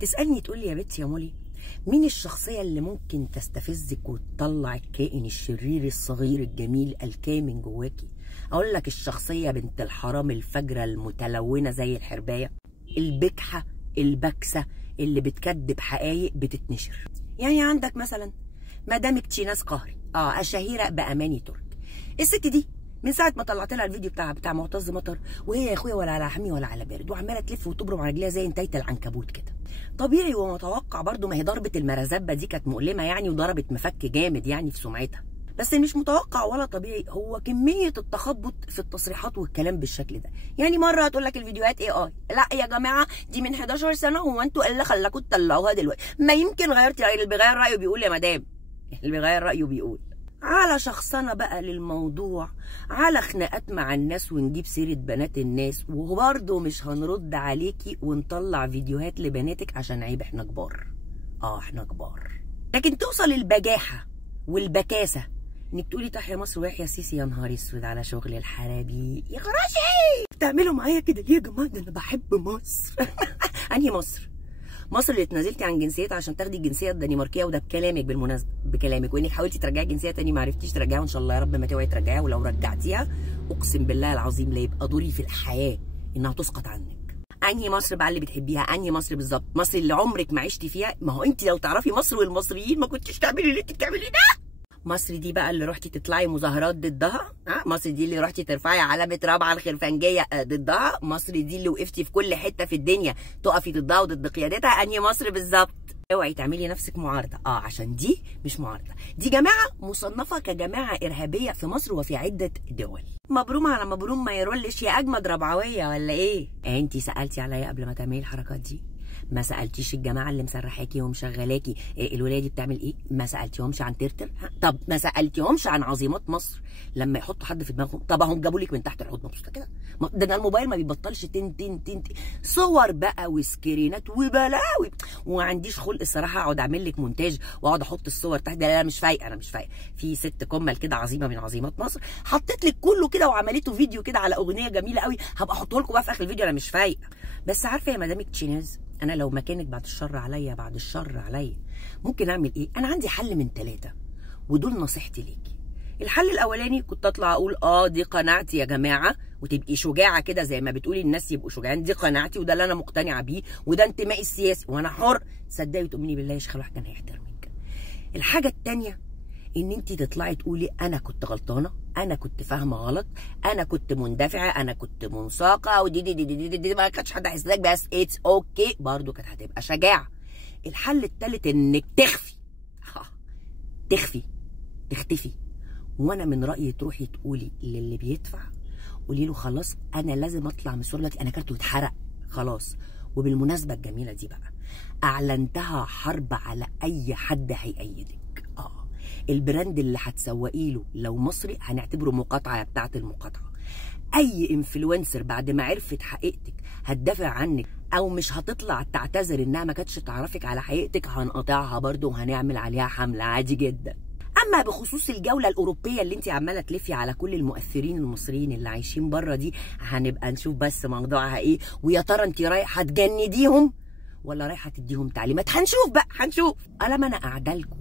تسألني تقول لي يا بنتي يا مولي، مين الشخصية اللي ممكن تستفزك وتطلع الكائن الشرير الصغير الجميل الكامن جواكي؟ أقول لك الشخصية بنت الحرام الفجرة المتلونة زي الحرباية، البجحة البكسة اللي بتكدب حقايق بتتنشر. يعني عندك مثلا مدام تشيناز قهري، الشهيرة بأماني ترك. الست دي من ساعة ما طلعت لها الفيديو بتاع معتز مطر وهي يا اخويا ولا على حمي ولا على بارد، وعماله تلف وتبرم على رجليها زي انتايه العنكبوت كده. طبيعي ومتوقع برضو، ما هي ضربه المرزبه دي كانت مؤلمه يعني، وضربت مفك جامد يعني في سمعتها. بس مش متوقع ولا طبيعي هو كميه التخبط في التصريحات والكلام بالشكل ده. يعني مره هتقول لك الفيديوهات AI، لا يا جماعه دي من 11 سنه، هو انتوا ايه اللي خلاكم تطلعوها دلوقتي؟ ما يمكن غيرتي رايك. اللي بيغير رايه بيقول يا مدام، اللي بيغير رايه بيقول. على شخصنة بقى للموضوع، على خناقات مع الناس ونجيب سيرة بنات الناس، وبرضه مش هنرد عليكي ونطلع فيديوهات لبناتك عشان عيب، احنا كبار. احنا كبار. لكن توصل البجاحة والبكاسة انك تقولي تحيا مصر ويحيا سيسي، يا نهار اسود على شغل الحرابي يا خراشي. بتعملوا معايا كده ليه يا جماعة؟ ده انا بحب مصر. انهي مصر؟ مصر اللي اتنازلتي عن جنسيتها عشان تاخدي الجنسيه الدنماركيه، وده بكلامك بالمناسبه، بكلامك، وانك حاولتي ترجعي جنسيه تاني ما عرفتيش ترجعيها، وان شاء الله يا رب ما توعي ترجعيها، ولو رجعتيها اقسم بالله العظيم لا يبقى دوري في الحياه انها تسقط عنك. انهي مصر بقى اللي بتحبيها؟ انهي مصر بالظبط؟ مصر اللي عمرك ما عشتي فيها؟ ما هو انت لو تعرفي مصر والمصريين ما كنتيش تعملي اللي انت بتعمليه ده. مصر دي بقى اللي رحتي تطلعي مظاهرات ضدها؟ مصر دي اللي رحتي ترفعي علامه رابعه الخرفنجيه ضدها؟ مصر دي اللي وقفتي في كل حته في الدنيا تقفي ضدها وضد قيادتها؟ انهي مصر بالظبط؟ اوعي تعملي نفسك معارضه، عشان دي مش معارضه، دي جماعه مصنفه كجماعه ارهابيه في مصر وفي عده دول. مبروم على مبروم ما يرولش يا اجمد ربعويه ولا ايه؟ انتي سالتي عليا قبل ما تعملي الحركات دي؟ ما سالتيش الجماعه اللي مسرحاكي ومشغلاكي الولايه دي بتعمل ايه؟ ما سالتيهمش عن ترتر؟ طب ما سالتيهمش عن عظيمات مصر لما يحطوا حد في دماغهم؟ طب هم جابوا لك من تحت الحوض مبسوطه كده؟ ده الموبايل ما بيبطلش تن تن تن صور بقى وسكرينات وبلاوي، وما عنديش خلق الصراحه اقعد اعمل لك مونتاج واقعد احط الصور تحت. ده انا مش فايقه، انا مش فايقه. في ست كمل كده عظيمه من عظيمات مصر حطيت لك كله كده وعملته فيديو كده على اغنيه جميله قوي، هبقى احطه لكم بقى في اخر الفيديو. انا مش فايقه. بس عارفه يا مدام تشيناز، انا لو مكانك بعد الشر عليا، بعد الشر عليا، ممكن اعمل ايه؟ انا عندي حل من 3 ودول نصيحتي ليكي. الحل الاولاني كنت اطلع اقول دي قناعتي يا جماعه، وتبقي شجاعه كده زي ما بتقولي الناس يبقوا شجعان، دي قناعتي وده اللي انا مقتنعه بيه وده انتمائي السياسي وانا حر. صدقي وتؤمني بالله يا شيخ الواحد كان هيحترمك. الحاجه الثانيه ان انت تطلعي تقولي انا كنت غلطانه، انا كنت فاهمه غلط، انا كنت مندفعه، انا كنت منساقه، ودي دي دي دي, دي, دي ما كانش حد هيصدقك، بس اتس اوكي برضه كانت هتبقى شجاعه. الحل الثالث انك تختفي. وانا من رايي تروحي تقولي للي بيدفع، قولي له خلاص انا لازم اطلع من الصوره دلوقتي، انا كارته اتحرق خلاص. وبالمناسبه الجميله دي بقى اعلنتها حرب على اي حد هيأيدك. البراند اللي هتسوقي له لو مصري هنعتبره مقاطعه بتاعه المقاطعه. اي انفلونسر بعد ما عرفت حقيقتك هتدافع عنك او مش هتطلع تعتذر انها ما كانتش تعرفك على حقيقتك، هنقاطعها برضه وهنعمل عليها حمله عادي جدا. اما بخصوص الجوله الاوروبيه اللي انت عماله تلفي على كل المؤثرين المصريين اللي عايشين بره دي، هنبقى نشوف بس موضوعها ايه، ويا ترى انت رايحه تجنديهم ولا رايحه تديهم تعليمات؟ هنشوف بقى، هنشوف. ما انا قاعده لكم،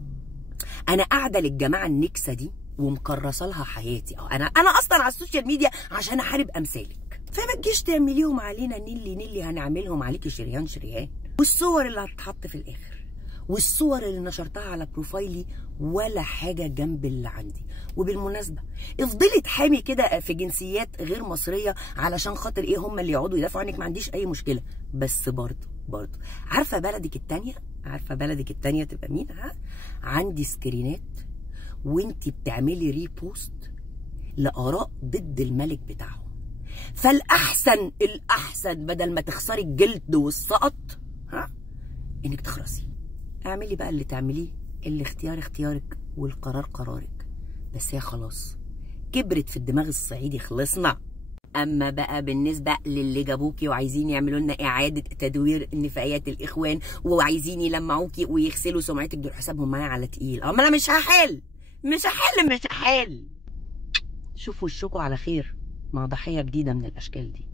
انا قاعده للجماعه النكسه دي ومكرسه لها حياتي. انا اصلا على السوشيال ميديا عشان احارب امثالك، فما تجيش تعمليهم علينا نيلي هنعملهم عليكي شريان. والصور اللي هتتحط في الاخر والصور اللي نشرتها على بروفايلي ولا حاجه جنب اللي عندي. وبالمناسبه افضلي تحامي كده في جنسيات غير مصريه علشان خاطر ايه هم اللي يقعدوا يدافعوا عنك، ما عنديش اي مشكله. بس برضه عارفه بلدك التانيه تبقى مين؟ عندي سكرينات وانتي بتعملي ريبوست لاراء ضد الملك بتاعهم. فالاحسن بدل ما تخسري الجلد والسقط انك تخرسي. اعملي بقى اللي تعمليه، الاختيار اختيارك والقرار قرارك، بس هي خلاص كبرت في الدماغ الصعيدي، خلصنا. اما بقى بالنسبه للي جابوكي وعايزين يعملوا لنا اعاده تدوير نفايات الاخوان وعايزين يلمعوكي ويغسلوا سمعتك، دول حسابهم معايا على تقيل. ما انا مش هحل. شوفوا وشكوا على خير مع ضحيه جديده من الاشكال دي.